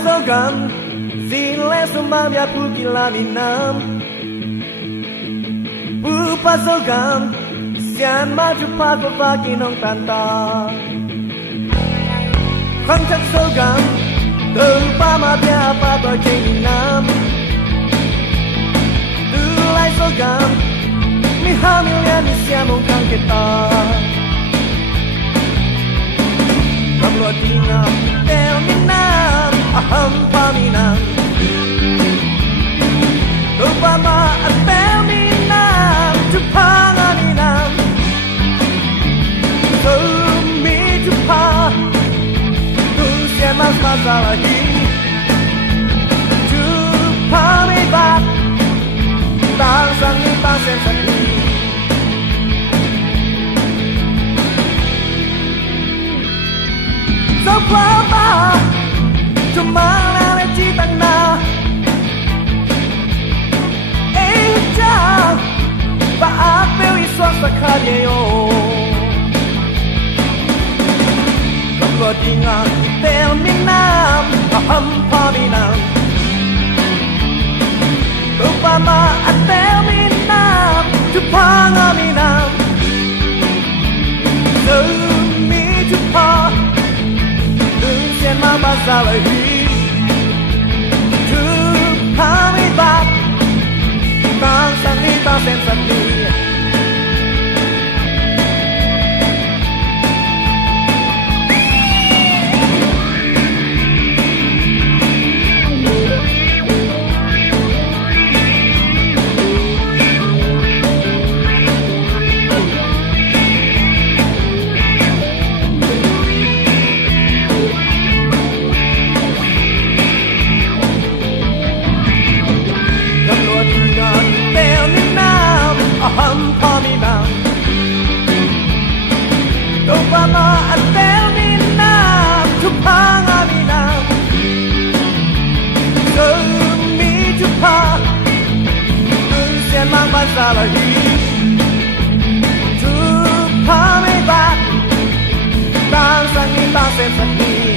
Sogam Zile sumamia pukilaninam Pupa sogam Sian maju pago bagi nong tanta Kontak sogam Lupa mabia apa bagininam Dulai sogam Mi hamilnya ni siamong kang kita Kamlo tingam Tel minam Aham paminam Lupa ma atel minam Tupanganinam Sumi tupa Tusia mas masalahi Tupa mi bat Tang sang ni tang sen sakni So papa Cuma lele citang na Jauh Baat pewi swasta karyo Kau tinggal terminam Aham paminam Lupa maat terminam Tupangaminam Sumi tupa Lusian mama salahi Tupamibat Tang sang ni tang sen sang ni Aham paminam Lupa maat terminam Tupangaminam Sumi tupa Tusian mang masalahi Tupamibat Tang sang ni tang sen sakni